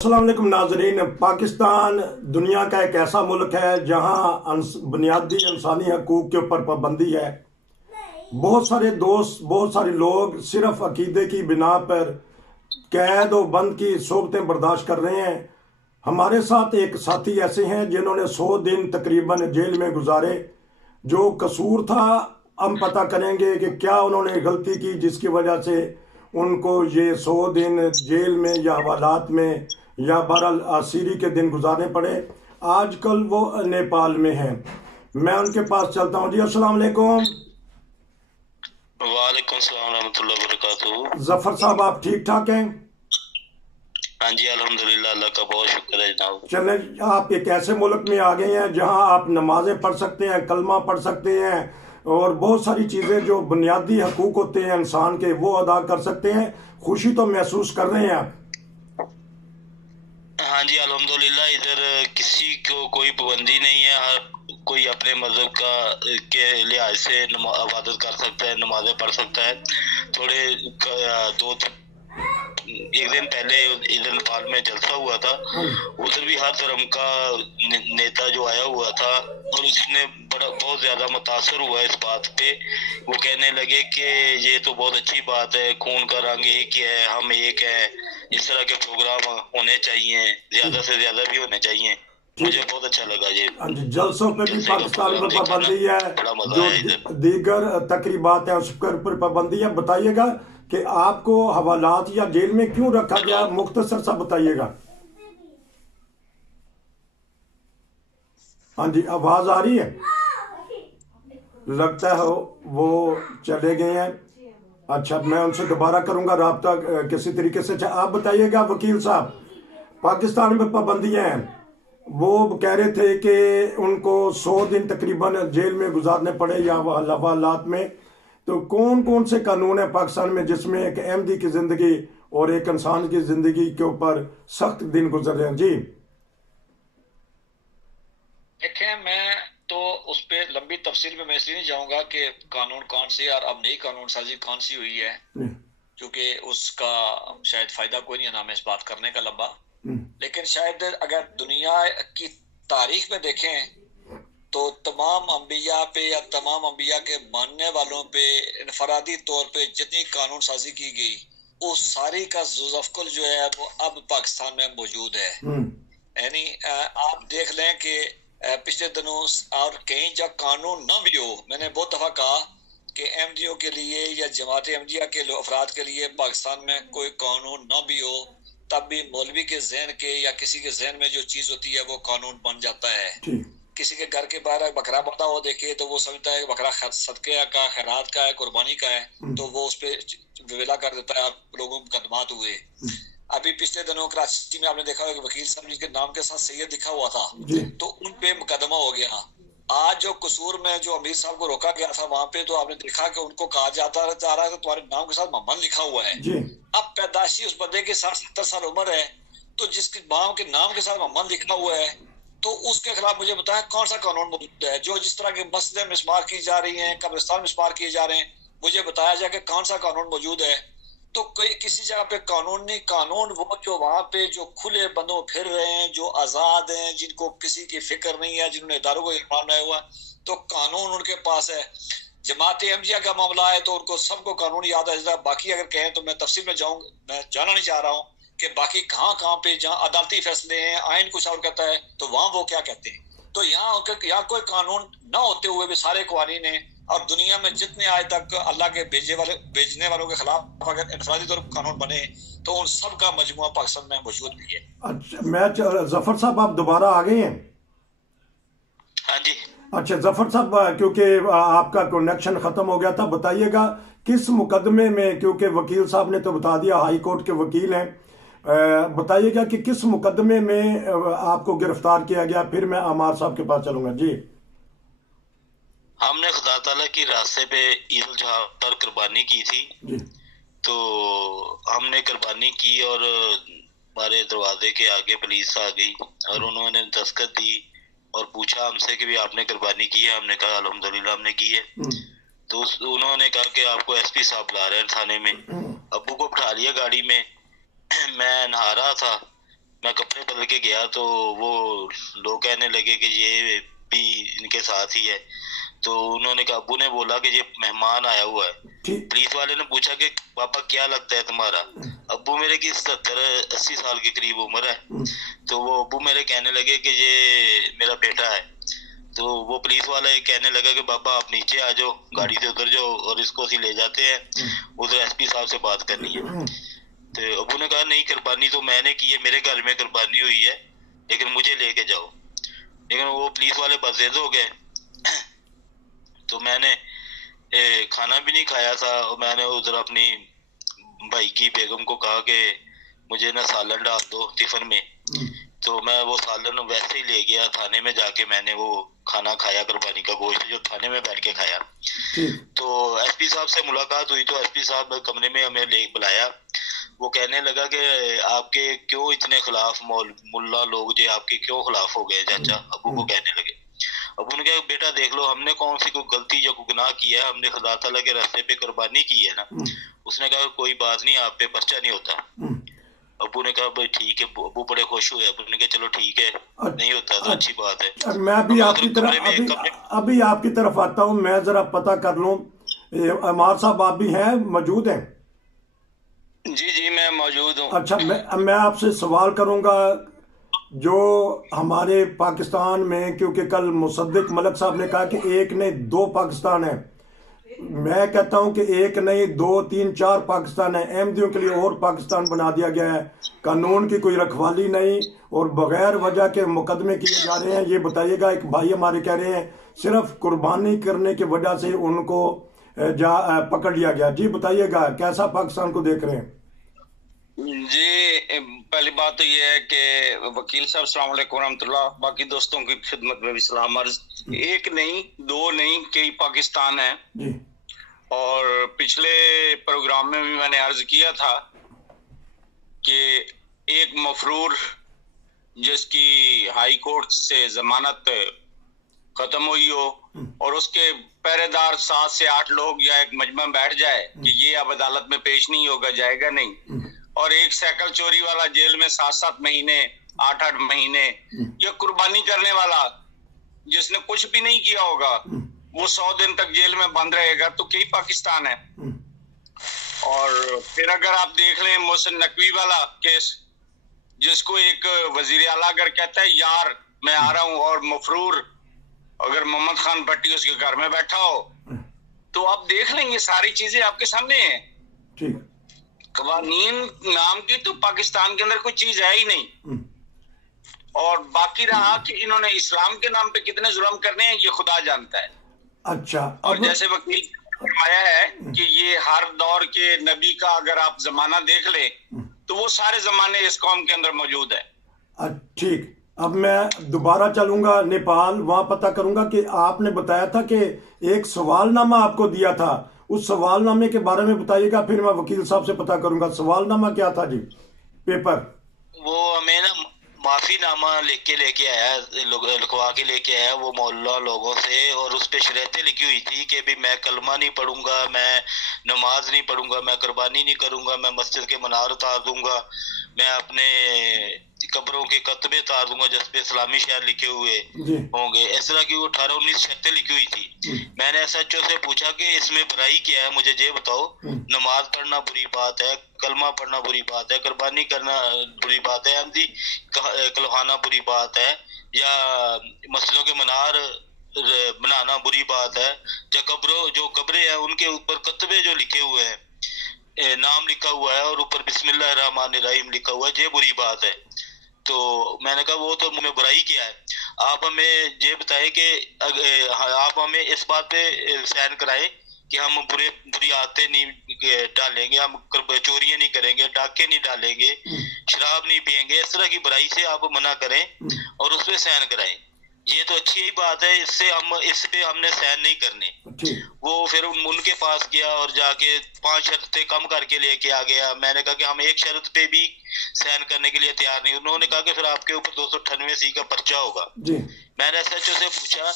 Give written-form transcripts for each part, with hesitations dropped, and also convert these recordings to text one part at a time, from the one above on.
अस्सलाम वालेकुम नाजरीन। पाकिस्तान दुनिया का एक ऐसा मुल्क है जहां बुनियादी इंसानी हकूक के ऊपर पाबंदी है। बहुत सारे दोस्त, बहुत सारे लोग सिर्फ अकीदे की बिना पर कैद और बंद की सोबतें बर्दाश्त कर रहे हैं। हमारे साथ एक साथी ऐसे हैं जिन्होंने 100 दिन तकरीबन जेल में गुजारे। जो कसूर था हम पता करेंगे कि क्या उन्होंने गलती की जिसकी वजह से उनको ये 100 दिन जेल में या हवालात में या बहरहाल आसिरी के दिन गुजारने पड़े। आजकल वो नेपाल में हैं। मैं उनके पास चलता हूँ। जी अस्सलाम वालेकुम। वालेकुम सलाम रहमतुल्लाहि व बरकातुहू। जफर साहब, आप ठीक ठाक हैं? हाँ जी, अल्हम्दुलिल्लाह, अल्लाह का बहुत शुक्र है जनाब। चले, आप एक ऐसे मुल्क में आ गए हैं जहां आप नमाजें पढ़ सकते हैं, कलमा पढ़ सकते हैं और बहुत सारी चीजें जो बुनियादी हकूक होते हैं इंसान के वो अदा कर सकते हैं। खुशी तो महसूस कर रहे हैं आप? हाँ जी, अल्हम्दुलिल्लाह, इधर किसी को कोई पाबंदी नहीं है। हर कोई अपने मजहब का के लिहाज से इबादत कर सकता है, नमाजें पढ़ सकता है। थोड़े दो एक दिन पहले इधर नेपाल में जलसा हुआ था। उधर भी हर धर्म का नेता जो आया हुआ था और उसने बहुत ज्यादा मुतासर हुआ इस बात पे। वो कहने लगे कि ये तो बहुत अच्छी बात है, खून का रंग एक ही है, हम एक है। इस तरह के प्रोग्राम होने चाहिए, ज्यादा से ज्यादा भी होने चाहिए। मुझे बहुत अच्छा लगा ये। हाँ जी, जलसों पे भी जलसे का पाकिस्तान में प्रोग्राम देखा ना, पाबंदी है। बड़ा मजा जो आया इधर। दीगर तकरीबात है उस पर पाबंदी है। बताइएगा कि आपको हवालात या जेल में क्यों रखा गया, मुख्तसर सा बताइएगा। हाँ जी, आवाज आ रही है? लगता है वो चले गए हैं। अच्छा, मैं उनसे दोबारा करूंगा राब्ता किसी तरीके से। अच्छा, आप बताइएगा वकील साहब, पाकिस्तान में पाबंदियां हैं। वो कह रहे थे कि उनको 100 दिन तकरीबन जेल में गुजारने पड़े या हवालात में। तो कौन कौन से कानून है पाकिस्तान में जिसमें एक अहमदी की जिंदगी और एक इंसान की जिंदगी के ऊपर सख्त दिन गुजर रहे हैं? जी देखें, मैं तो उस पर लंबी तफसील में मैं इसलिए नहीं जाऊंगा कि कानून कौन सी और अब नई कानून साजी कौन सी हुई है, क्योंकि उसका शायद फायदा कोई नहीं है ना हमें इस बात करने का लंबा। लेकिन शायद अगर दुनिया की तारीख में देखें तो तमाम अंबिया पे या तमाम अंबिया के मानने वालों पे इनफरादी तौर पे जितनी कानून साजी की गई वो सारी का जुज़फ़कुल जो है वो अब पाकिस्तान में मौजूद है। यानी आप देख लें कि पिछले दिनों और कहीं जब कानून न भी हो, मैंने बहुत दफा कहा कि अहमदियों के लिए या जमात अहमदिया के अफराद के लिए पाकिस्तान में कोई कानून न भी हो तब भी मौलवी के जहन के या किसी के जहन में जो चीज होती है वो कानून बन जाता है। किसी के घर के बाहर बकरा बंधा हो देखे तो वो समझता है बकरा सदके का, खैरात का है, कुर्बानी का है, तो वो उस पर विला कर देता है। लोगों को मुकदमात हुए। अभी पिछले दिनों कराची में आपने देखा होगा वकील साहब जिसके नाम के साथ सैयद लिखा हुआ था तो उन पे मुकदमा हो गया। आज जो कसूर में जो अमीर साहब को रोका गया था वहां पे तो आपने देखा कि उनको कहा जाता जा रहा है कि तुम्हारे नाम के साथ मोहम्मद लिखा हुआ है। अब पैदाशी उस बंदे की 60-70 साल उम्र है, तो जिसके माँ के नाम के साथ मोहम्मद लिखा हुआ है तो उसके खिलाफ मुझे बताया कौन सा कानून मौजूद है। जो जिस तरह की मस्जिदें मिसमार की जा रही हैं, कब्रिस्तान मिसमार किए जा रहे हैं, मुझे बताया जाए कि कौन सा कानून मौजूद है। तो कोई किसी जगह पे कानून नहीं, कानून वो जो वहां पे जो खुले बंदों फिर रहे हैं, जो आजाद हैं, जिनको किसी की फिक्र नहीं है, जिन्होंने इदारों को इस्तेमाल नहीं हुआ, तो कानून उनके पास है। जमात अहमदिया का मामला है तो उनको सबको कानून याद है। बाकी अगर कहें तो मैं तफसील में जाऊंगा, मैं जाना नहीं चाह रहा हूँ कि बाकी कहाँ कहाँ पे जहाँ अदालती फैसले हैं, आइन कुछ और कहता है तो वहां वो क्या कहते हैं। तो यहाँ कोई कानून न होते हुए भी सारे कानून हैं और दुनिया में जितने आज तक अल्लाह के भेजने वालों के खिलाफ अगर इंफरादी तौर पर कानून बने तो उन सब का मजमुआ पाकिस्तान में मौजूद भी है। अच्छा, मैं जफर साहब आप दोबारा आ गए हैं? हाँ जी। अच्छा जफर साहब, क्योंकि आपका कनेक्शन खत्म हो गया था, बताइएगा किस मुकदमे में, क्योंकि वकील साहब ने तो बता दिया हाई कोर्ट के वकील हैं, बताइएगा कि किस मुकदमे में आपको गिरफ्तार किया गया। फिर मैं अमार साहब के पास चलूंगा। जी हमने खुदा ताला की रास्ते पे ईद उल जुहा पर कुर्बानी की थी। तो हमने कुर्बानी की और हमारे दरवाजे के आगे पुलिस आ गई और उन्होंने दस्तखत दी और पूछा हमसे कि भी आपने कुर्बानी की है। हमने कहा अल्हम्दुलिल्लाह हमने की है। तो उन्होंने कहा कि आपको एसपी साहब ला रहे हैं थाने में। अब्बू को बिठा लिया गाड़ी में। मैं नहा रहा था मैं कपड़े बदल के गया तो वो लोग कहने लगे कि ये भी इनके साथ ही है। तो उन्होंने कहा, अब्बू ने बोला कि ये मेहमान आया हुआ है। पुलिस वाले ने पूछा कि पापा क्या लगता है तुम्हारा? अब्बू मेरे की 70-80 साल के करीब उम्र है। तो वो अब्बू मेरे कहने लगे कि ये मेरा बेटा है। तो वो पुलिस वाला ये कहने लगा कि बाबा आप नीचे आ जाओ, गाड़ी से उतर जाओ और इसको ਅਸੀਂ ले जाते हैं, उधर एसपी साहब से बात करनी है। तो अब्बू ने कहा नहीं, कुर्बानी तो मैंने की है, मेरे घर में कुर्बानी हुई है, लेकिन मुझे लेके जाओ। लेकिन वो पुलिस वाले बज़ेद हो गए। तो मैंने खाना भी नहीं खाया था। मैंने उधर अपनी भाई की बेगम को कहा कि मुझे ना सालन डाल दो टिफिन में। तो मैं वो सालन वैसे ही ले गया थाने में, जाके मैंने वो खाना खाया, कुर्बानी का गोश्त जो थाने में बैठ के खाया। तो एसपी साहब से मुलाकात हुई तो एसपी साहब कमरे में हमें ले बुलाया। वो कहने लगा कि आपके क्यों इतने खिलाफ मुल्ला लोग जो आपके क्यों खिलाफ हो गए चाचा? अबू को कहने लगे। अबू ने कहा बेटा देख लो, हमने कौन सी कोई गलती या कोई गुनाह किया है? हमने खुदा ताला के रास्ते पे कुर्बानी की है ना। उसने कहा कोई बात नहीं, आप पे पर्चा नहीं होता। अबू ने कहा भाई ठीक है। अबू बड़े खुश हुए। अबू ने कहा चलो ठीक है, नहीं होता तो अच्छी बात है। मैं भी आपकी तरफ अभी आपकी तरफ आता हूँ, मैं जरा पता कर लूँ। अमार साहब आप भी हैं, मौजूद हैं? जी जी मैं मौजूद हूँ। अच्छा, मैं आपसे सवाल करूंगा जो हमारे पाकिस्तान में, क्योंकि कल मुसद्दिक मलिक साहब ने कहा कि एक नहीं दो पाकिस्तान है। मैं कहता हूं कि एक नहीं 2, 3, 4 पाकिस्तान है। अहमदियों के लिए और पाकिस्तान बना दिया गया है। कानून की कोई रखवाली नहीं और बगैर वजह के मुकदमे किए जा रहे हैं। ये बताइएगा, एक भाई हमारे कह रहे हैं सिर्फ कुर्बानी करने की वजह से उनको पकड़ लिया गया। जी बताइएगा, कैसा पाकिस्तान को देख रहे हैं? जी पहली बात तो ये है कि वकील साहब अस्सलाम वालेकुम रहमतुल्लाह, बाकी दोस्तों की खिदमत में भी सलाम अर्ज। एक नहीं दो नहीं कई पाकिस्तान है जी। और पिछले प्रोग्राम में भी मैंने अर्ज किया था कि एक मफरूर जिसकी हाई कोर्ट से जमानत खत्म हुई हो और उसके पहरेदार 7 से 8 लोग या एक मजमा बैठ जाए कि ये अब अदालत में पेश नहीं होगा, जाएगा नहीं, और एक साइकिल चोरी वाला जेल में 7-7 महीने 8-8 महीने, या कुर्बानी करने वाला जिसने कुछ भी नहीं किया होगा वो 100 दिन तक जेल में बंद रहेगा, तो कई पाकिस्तान है। और फिर अगर आप देख लें मोहसिन नकवी वाला केस, जिसको एक वजीर आला अगर कहता है यार मैं आ रहा हूं, और मफरूर अगर मोहम्मद खान भट्टी उसके घर में बैठा हो, तो आप देख लेंगे सारी चीजें आपके सामने है। कवानीन नाम की तो पाकिस्तान के अंदर कोई चीज है ही नहीं। और बाकी रहा कि इन्होंने इस्लाम के नाम पे कितने जुल्म करने हैं ये खुदा जानता है। अच्छा, और जैसे वकील फरमाया है कि ये हर दौर के नबी का अगर आप जमाना देख ले तो वो सारे जमाने इस कौम के अंदर मौजूद है। ठीक, अब मैं दोबारा चलूंगा नेपाल, वहां पता करूंगा कि आपने बताया था कि एक सवालनामा आपको दिया था, उस सवालनामे के बारे में बताइएगा, फिर मैं वकील साहब से पता करूंगा। सवालनामा क्या था जी? पेपर वो हमें ना माफीनामा लेके आया, लिखवा के लेके आया वो मोहल्ला लोगों से, और उस पे शर्तें लिखी हुई थी कि भी मैं कलमा नहीं पढ़ूंगा, मैं नमाज नहीं पढ़ूंगा, मैं कुर्बानी नहीं करूंगा, मैं मस्जिद के मनार उतार दूंगा, मैं अपने कब्रों के कतबे उतार दूंगा जिसपे इस्लामी शहर लिखे हुए होंगे। इस तरह की वो 18-19 शर्तें लिखी हुई थी। मैंने SHO से पूछा कि इसमें बुराई क्या है, मुझे ये बताओ। नमाज पढ़ना बुरी बात है, कलमा पढ़ना बुरी बात है, कुर्बानी करना बुरी बात है, अहमदी कहलाना बुरी बात है, या मस्जिदों के मनार बनाना बुरी बात है, जो कब्रें हैं उनके ऊपर कतबे जो लिखे हुए हैं, नाम लिखा हुआ है और ऊपर बिस्मिल्लाहिर्रहमानिर्रहीम लिखा हुआ है, ये बुरी बात है। तो मैंने कहा वो तो मुझे बुराई क्या है, आप हमें ये बताएं कि आप हमें इस बात पे साइन कराएं कि हम बुरी आदतें नहीं डालेंगे, हम चोरियां नहीं करेंगे, डाके नहीं डालेंगे, शराब नहीं पियेंगे, इस तरह की बुराई से आप मना करें और उस पर साइन कराएं। ये तो अच्छी ही बात है, इस पे हमने साइन नहीं करने। वो फिर उनके पास गया और जाके 5 शर्तें कम करके लेके आ गया। मैंने कहा कि हम एक शर्त पे भी साइन करने के लिए तैयार नहीं। उन्होंने कहा कि फिर आपके ऊपर 298C का पर्चा होगा। मैंने SHO से पूछा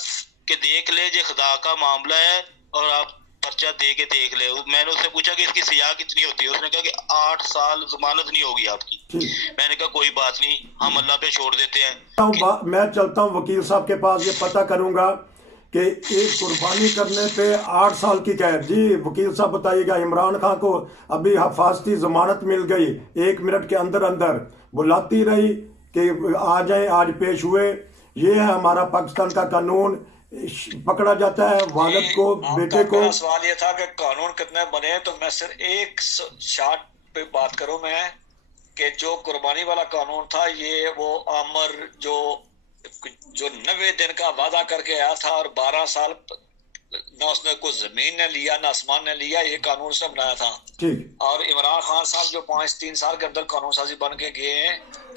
कि देख ले ये खुदा का मामला है और आप पर्चा दे के देख ले। मैंने उससे पूछा कि इसकी सजा कितनी होती है, उसने कहा कि 8 साल जमानत नहीं होगी आपकी। मैंने कहा कोई बात नहीं, हम अल्लाह पे छोड़ देते हैं। मैं चलता हूँ वकील साहब के पास, ये पता करूंगा कि एक कुर्बानी करने पे 8 साल की कैद। जी वकील साहब बताइएगा, इमरान खान को अभी हिफाजती जमानत मिल गई, 1 मिनट के अंदर अंदर बुलाती रही कि आ जाए, आज पेश हुए। ये है हमारा पाकिस्तान का कानून। पकड़ा जाता है वालिद को, बेटे को। सवाल ये था कि कानून कितने बने, तो मैं सिर्फ एक शार्ट पे बात करूं मैं कि जो कुर्बानी वाला कानून था, ये वो आमर जो 90 दिन का वादा करके आया था और 12 साल ना उसने कोई जमीन ने लिया ना आसमान ने लिया, ये कानून से बनाया था। और इमरान खान साहब जो 3 साल के अंदर कानून साजी बन के गए हैं,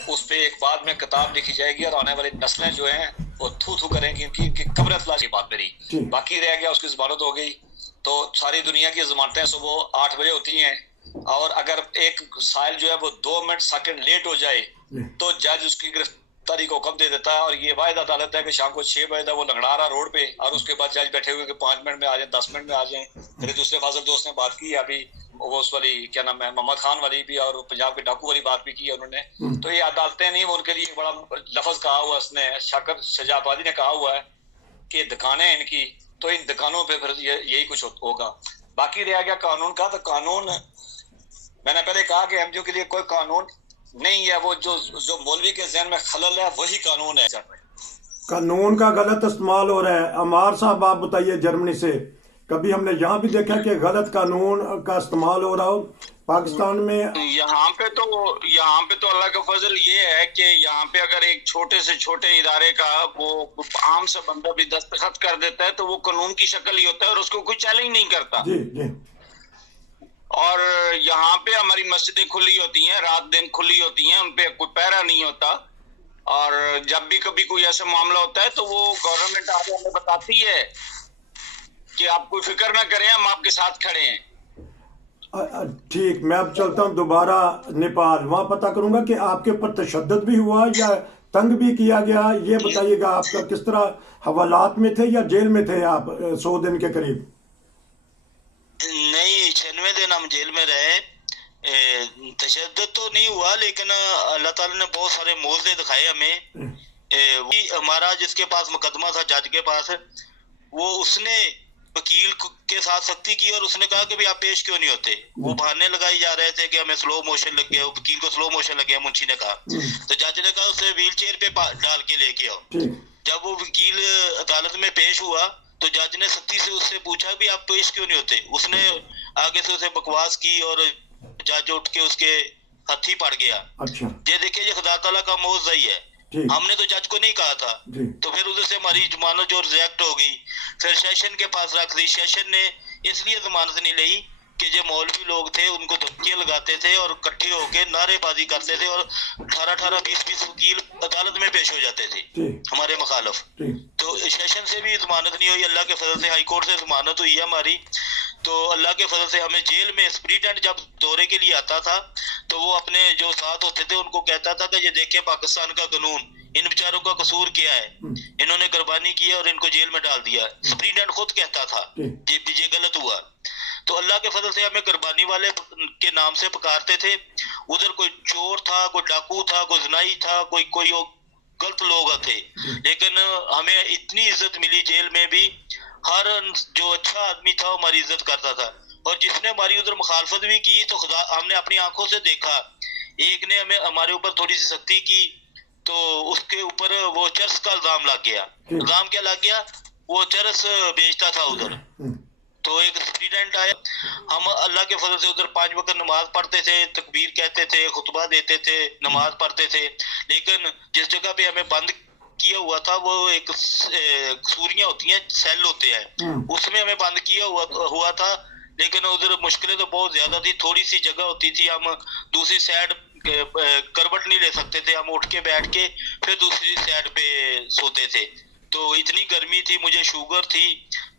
उस पे एक बाद में किताब लिखी जाएगी और आने वाली नस्लें जो हैं वो थू थू करेंगी, इनकी कब्र तलाश की बात मेरी। बाकी रह गया उसकी जमानत हो गई, तो सारी दुनिया की जमानतें सुबह 8 बजे होती हैं, और अगर एक साइल जो है वो 2 मिनट सेकंड लेट हो जाए तो जज उसकी गिरफ्तारी को हुक्म दे देता है। और ये वायदा अदालत है कि शाम को 6 बजे तक वो लंगड़ा रहा रोड पे, और उसके बाद जज बैठे हुए कि 5 मिनट में आ जाए, 10 मिनट में आ जाए। मेरे दूसरे फाजल दोस्त ने बात की अभी, वो उस वाली क्या नाम है, मोहम्मद खान वाली भी, और पंजाब के डाकू वाली बात भी की है उन्होंने। तो ये अदालतें नहीं, उनके लिए बड़ा लफ्ज कहा हुआ उसने, शाकर शजाबादी ने कहा हुआ है कि दुकानें इनकी, तो इन दुकानों पे फिर यही कुछ होगा। बाकी रह गया कानून का, तो कानून मैंने पहले कहा कि एमजीओ के लिए कोई कानून नहीं है, वो जो मौलवी के ज़हन में खलल है वही कानून है। कानून का गलत इस्तेमाल हो रहा है। अमार साहब आप बताइए, जर्मनी से कभी हमने यहाँ भी देखा कि गलत कानून का इस्तेमाल हो रहा हो पाकिस्तान में? यहाँ पे तो अल्लाह का फजल ये है कि यहाँ पे अगर एक छोटे से छोटे इदारे का वो आम सा बंदा भी दस्तखत कर देता है तो वो कानून की शक्ल ही होता है और उसको कोई चैलेंज नहीं करता। जी। और यहाँ पे हमारी मस्जिदें खुली होती हैं, रात दिन खुली होती हैं, उनपे कोई पहरा नहीं होता। और जब भी कभी कोई ऐसा मामला होता है तो वो गवर्नमेंट आगे हमें बताती है कि आप कोई फिक्र ना करें, हम आपके साथ खड़े हैं। ठीक, मैं अब चलता हूँ दोबारा नेपाल, वहाँ पता करूंगा कि आपके ऊपर तशद्दुद भी हुआ या तंग भी किया गया। ये बताइएगा, आपका किस तरह हवालात में थे या जेल में थे आप 100 दिन के करीब? नहीं, 96 दिन हम जेल में रहे। तशद्दुद तो नहीं हुआ, लेकिन अल्लाह ताला ने बहुत सारे मौज़े दिखाए हमें। हमारा जिसके पास मुकदमा था, जज के पास, वो उसने वकील के साथ सख्ती की और उसने कहा कि भाई आप पेश क्यों नहीं होते। वो बहाने लगाए जा रहे थे कि हमें स्लो मोशन लग गया, वकील को स्लो मोशन लग गया, मुंशी ने कहा। तो जज ने कहा उसे व्हील चेयर पे डाल के लेके आओ। जब वो वकील अदालत में पेश हुआ तो जज ने सख्ती से उससे पूछा भी आप पेश क्यों नहीं होते। उसने आगे से उसे बकवास की और जज उठ के उसके हथी पड़ गया। अच्छा। ये देखिए, ये खुदा ताला का मौज़ा ही है। हमने तो जज को नहीं कहा था, तो फिर उधर से हमारी जमानत जो रिजेक्ट हो गई, फिर सेशन के पास रख दी। सेशन ने इसलिए जमानत नहीं ली कि जो मौलवी लोग थे उनको धमकियां लगाते थे और इकट्ठे होके नारेबाजी करते थे और 18-18, 20-20 वकील अदालत में पेश हो जाते थे हमारे मुखालिफ। तो सेशन से भी जमानत नहीं हुई, अल्लाह के फजल से हाई कोर्ट से जमानत हुई है हमारी। तो अल्लाह के फजल से हमें जेल में सुपरिटेंडेंट जब दौरे के लिए आता था तो वो अपने जो साथ होते थे उनको कहता था कि ये देखे पाकिस्तान का कानून, इन बेचारों का कसूर क्या है, इन्होंने कुर्बानी की है और इनको जेल में डाल दिया। सुपरिटेंडेंट खुद कहता था ये गलत हुआ। तो अल्लाह के फजल से हमें कुर्बानी वाले के नाम से पुकारते थे। उधर कोई चोर था, कोई डाकू था, कोई जुनाई था, कोई गलत लोग थे, लेकिन हमें इतनी इज्जत मिली जेल में भी। हर जो अच्छा आदमी था हमारी इज्जत करता था, और जिसने हमारी उधर मुखालफत भी की तो खुदा हमने अपनी आंखों से देखा। एक ने हमें हमारे ऊपर थोड़ी सी सख्ती की तो उसके ऊपर वो चरस का इल्जाम लग गया। इल्जाम क्या लग गया? वो चरस बेचता था उधर। तो एक स्टूडेंट आया, हम अल्लाह के फजल से उधर 5 वक्त नमाज पढ़ते थे, तकबीर कहते थे, खुतबा देते थे, नमाज पढ़ते थे, लेकिन जिस जगह पे हमें बंद किया हुआ था वो एक सूरियां होती हैं, सेल होते हैं, उसमें हमें बंद किया हुआ था। लेकिन उधर मुश्किलें तो बहुत ज्यादा थी, थोड़ी सी जगह होती थी, हम दूसरी साइड करवट नहीं ले सकते थे, हम उठ के बैठ के फिर दूसरी साइड पे सोते थे। तो इतनी गर्मी थी, मुझे शुगर थी,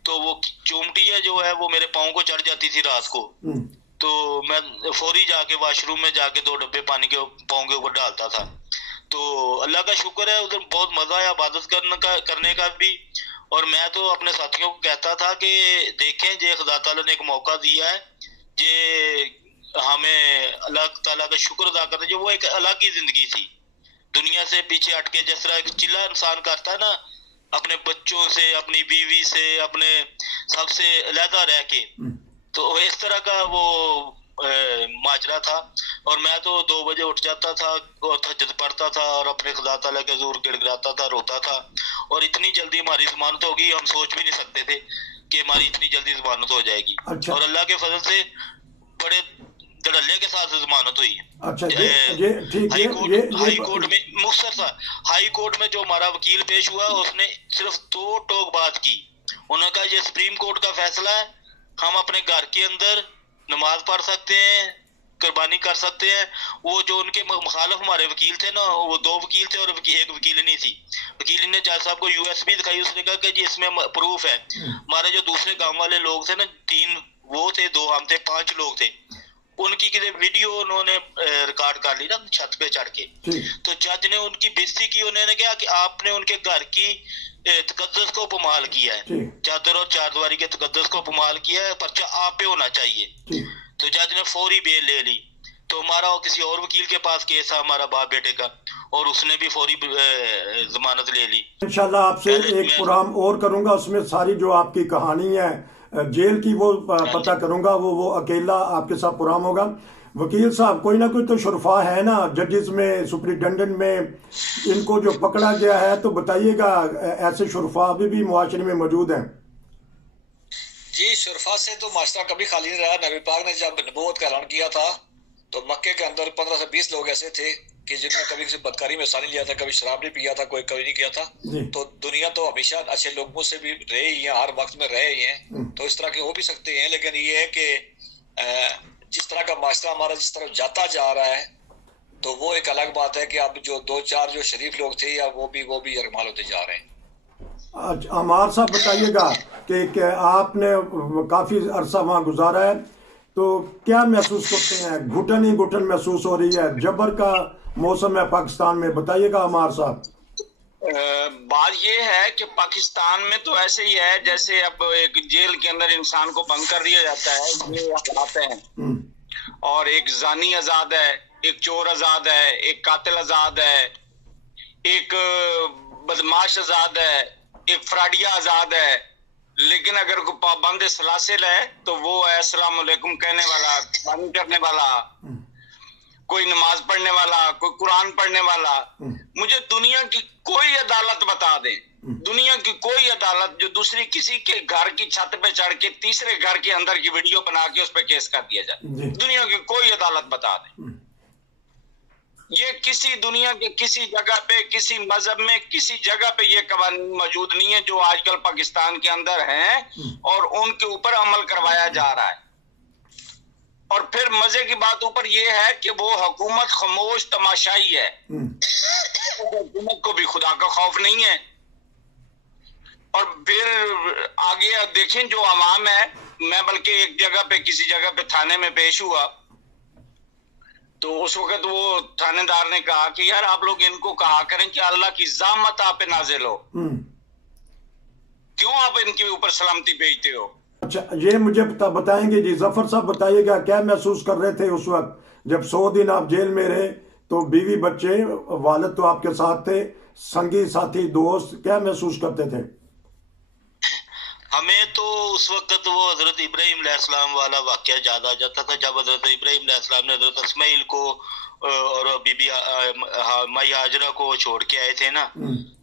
तो वो चूमटिया जो है वो मेरे पाँव को चढ़ जाती थी रात को। तो मैं फौरी जाके वॉशरूम में जाके 2 डब्बे पानी के पाँव के ऊपर डालता था। तो अल्लाह का शुक्र है, उधर बहुत मजा आया इबादत करने का भी, और मैं तो अपने साथियों को कहता था कि देखें जे खुदा ताला ने एक मौका दिया है, जे हमें अल्लाह ताला का शुक्र अदा करना, जो वो एक अलग ही जिंदगी थी दुनिया से पीछे हटके, जिस तरह एक चिल्ला इंसान करता है ना अपने बच्चों से, अपनी बीवी से, अपने सबसे अलहदा रह के, तो इस तरह का वो माजरा था। और मैं तो 2 बजे उठ जाता था और तहज्जुद पढ़ता था और अपने खुदा ताला के हुज़ूर गिड़गिड़ाता था, रोता था। और इतनी जल्दी हमारी ज़मानत होगी, हम सोच भी नहीं सकते थे कि हमारी इतनी जल्दी ज़मानत हो जाएगी। अच्छा। और अल्लाह के फजल से बड़े धड़ल्ले के साथ ज़मानत हुई। अच्छा, हाई कोर्ट में मुख्तसर सा हाई कोर्ट में जो हमारा वकील पेश हुआ, उसने सिर्फ 2 टोक बात की। उन्होंने कहा ये सुप्रीम कोर्ट का फैसला है, हम अपने घर के अंदर नमाज पढ़ सकते हैं, कुर्बानी कर सकते हैं। वो जो उनके मुखालिफ हमारे वकील थे ना, वो 2 वकील थे और एक वकील नहीं थी। वकील ने जज साहब को यूएसबी दिखाई, उसने कहा कि जी इसमें प्रूफ है। हमारे जो दूसरे गांव वाले लोग थे ना, 3 वो थे, 2 हम थे, 5 लोग थे, उनकी किसी वीडियो उन्होंने रिकॉर्ड कर ली ना छत पे चढ़ के। तो जज ने उनकी बेइज्जती की। उन्होंने कहा कि आपने उनके घर की तकद्दुस को अपमाल किया है, चादर और चारदीवारी के तकद्दुस को अपमाल किया है, पर्चा आप पे होना चाहिए। तो जज ने फौरी बेल ले ली। तो हमारा और किसी और वकील के पास केस है हमारा बाप बेटे का, और उसने भी फौरी जमानत ले ली। इंशाल्लाह आपसे एक प्रोग्राम और करूंगा, उसमें सारी जो आपकी कहानी है जेल की वो पता करूंगा। वो अकेला आपके साथ प्रोग्राम होगा। वकील साहब, कोई ना कोई तो शुरफा है ना जजेस में, सुप्रिटेंडेंट में, इनको जो पकड़ा गया है, तो बताइएगा ऐसे शुरफा अभी भी मुआशरे में मौजूद हैं? जी, शुरफा से तो माशरा कभी खाली नहीं रहा। नबी पाक ने जब नबूवत का ऐलान किया था तो मक्के के अंदर 15 से 20 लोग ऐसे थे कि जिन्होंने कभी किसी बदकारी में हिस्सा नहीं लिया था, कभी शराब नहीं पिया था, कोई कभी नहीं किया था। तो दुनिया तो हमेशा अच्छे लोगों से भी रहे ही है, हर वक्त में रहे ही हैं, तो इस तरह के हो भी सकते हैं। लेकिन ये है कि जिस तरह का माशरा हमारा जिस तरह जाता जा रहा है, तो वो एक अलग बात है कि अब जो 2-4 जो शरीफ लोग थे, या वो भी यरमाल होते जा रहे हैं। अमार साहब, बताइएगा कि आपने काफी अरसा वहाँ गुजारा है, तो क्या महसूस करते हैं? घुटन ही घुटन महसूस हो रही है, जबर का मौसम है पाकिस्तान में, बताइएगा अमार साहब। बात ये है कि पाकिस्तान में तो ऐसे ही है जैसे अब एक जेल के अंदर इंसान को बंद कर दिया जाता है, ये हालात हैं। और एक जानी आजाद है, एक चोर आजाद है, एक कातिल आजाद है, एक बदमाश आजाद है, एक फ्राडिया आजाद है। लेकिन अगर कोई पाबंद सलासिल है तो वो है अस्सलाम वालेकुम कहने वाला, बानी करने वाला, कोई नमाज पढ़ने वाला, कोई कुरान पढ़ने वाला। मुझे दुनिया की कोई अदालत बता दे, दुनिया की कोई अदालत जो दूसरी किसी के घर की छत पे चढ़ के तीसरे घर के अंदर की वीडियो बना के उस पर केस कर दिया जाए, दुनिया की कोई अदालत बता दे। ये किसी दुनिया के किसी जगह पे, किसी मजहब में, किसी जगह पे ये कवानीन मौजूद नहीं है जो आजकल पाकिस्तान के अंदर हैं, और उनके ऊपर अमल करवाया जा रहा है। और फिर मजे की बात ऊपर ये है कि वो हुकूमत खामोश तमाशाई है, हुकूमत को भी खुदा का खौफ नहीं है। और फिर आगे देखें जो अवाम है, मैं बल्कि एक जगह पे किसी जगह पे थाने में पेश हुआ, तो उस वक्त वो थानेदार ने कहा कि यार आप लोग इनको कहा करें कि अल्लाह की ज़ामत आप पे नाजिल हो, क्यों आप इनके ऊपर सलामती भेजते हो। अच्छा, ये मुझे बताएंगे जी, जफर साहब बताइएगा क्या महसूस कर रहे थे उस वक्त जब 100 दिन आप जेल में रहे? तो बीवी बच्चे वालिद तो आपके साथ थे, संगी साथी दोस्त क्या महसूस करते थे? हमें तो उस वक्त वो हजरत इब्राहिम अलैहिस्सलाम वाला वाकया याद आ जाता था, जब हजरत इब्राहिम अलैहिस्सलाम ने हजरत इस्माइल को और बीबी माई हाजरा को छोड़ के आए थे ना,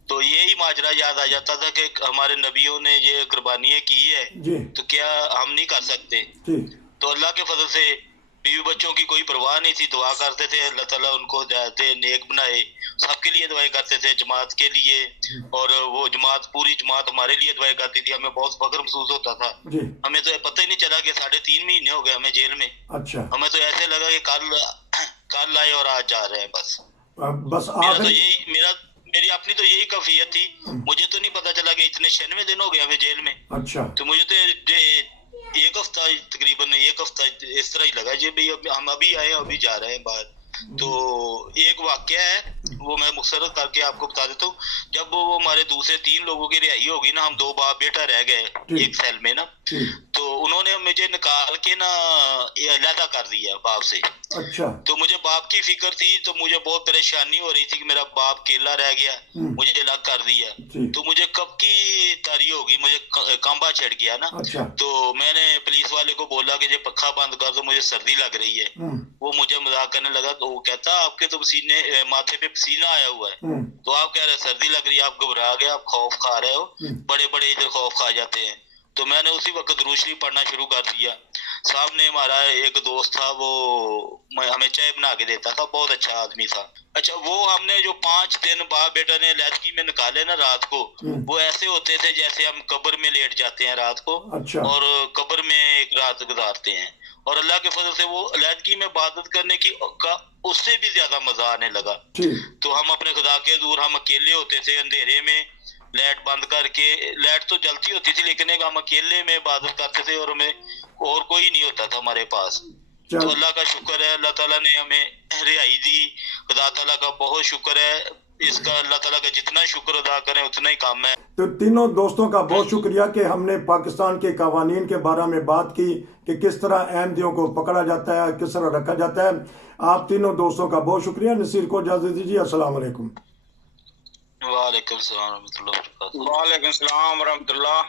तो यही माजरा याद आ जाता था कि हमारे नबियों ने ये कुर्बानियां की है, तो क्या हम नहीं कर सकते? तो अल्लाह के फजल से बीवी बच्चों की कोई परवाह नहीं थी, दुआ करते थे अल्लाह ताला उनको हिदायत नेक बनाए, सबके लिए दुआएं करते थे, जमात के लिए, और वो जमात पूरी जमात हमारे लिए दुआएं करती थी। हमें बहुत फख्र महसूस होता था। हमें तो पता ही नहीं चला कि 3.5 महीने हो गए हमें जेल में। अच्छा। हमें तो ऐसे लगा कि कल आए और आज जा रहे हैं बस मेरी अपनी तो यही कैफियत थी। मुझे तो नहीं पता चला कि इतने 96 दिन हो गए हमें जेल में। अच्छा। तो मुझे तो एक हफ्ता तकरीबन 1 हफ्ता इस तरह ही लगा जी भाई हम अभी आए अभी जा रहे हैं बाहर। तो एक वाक्य है, वो मैं मुख्तसर करके आपको बता देता हूँ। जब वो हमारे दूसरे 3 लोगों की रिहाई होगी ना, हम 2 बाप बेटा रह गए एक सेल में ना, तो उन्होंने मुझे निकाल के ना अलहदा कर दिया बाप से। अच्छा। तो मुझे बाप की फिक्र थी, तो मुझे बहुत परेशानी हो रही थी कि मेरा बाप केला रह गया, मुझे अलग कर दिया। तो मुझे कब की तारी होगी, मुझे कांबा चढ़ गया ना। अच्छा। तो मैंने पुलिस वाले को बोला कि ये पक्खा बंद कर दो, मुझे सर्दी लग रही है। वो मुझे मजाक करने लगा, तो वो कहता आपके तो पसीने, माथे पे पसीना आया हुआ है, तो आप कह रहे सर्दी लग रही है, आप घबरा गए, आप खौफ खा रहे हो, बड़े बड़े इधर खौफ खा जाते हैं। तो मैंने उसी वक्त रोशनी पढ़ना शुरू कर दिया। सामने हमारा एक दोस्त था, वो हमें चाय बना के देता था, बहुत अच्छा आदमी था। अच्छा, वो हमने जो 5 दिन बाप बेटा ने लैदगी में निकाले ना रात को, वो ऐसे होते थे जैसे हम कब्र में लेट जाते हैं रात को। अच्छा। और कब्र में एक रात गुजारते हैं, और अल्लाह के फजल से वो अलहदगी में इबादत करने की उससे भी ज्यादा मजा आने लगा। तो हम अपने खुदा के दूर, हम अकेले होते थे अंधेरे में, लाइट बंद करके, लाइट तो जलती होती थी लेकिन हम अकेले में इबादत करते थे, और हमें और कोई नहीं होता था हमारे पास। तो अल्लाह का शुक्र है, अल्लाह ताला ने हमें रिहाई दी, खुदा ताला का बहुत शुक्र है। इसका अल्लाह ताला का जितना शुक्र अदा करें उतना ही काम है। तो तीनों दोस्तों का बहुत शुक्रिया कि हमने पाकिस्तान के कवानीन के बारे में बात की कि किस तरह अहमदियों को पकड़ा जाता है, किस तरह रखा जाता है। आप तीनों दोस्तों का बहुत शुक्रिया। नसीर को इजाजत दीजिए। अस्सलाम वालेकुम। वालेकुम सलाम रहमतुल्लाह। वालेकुम सलाम रहमतुल्लाह।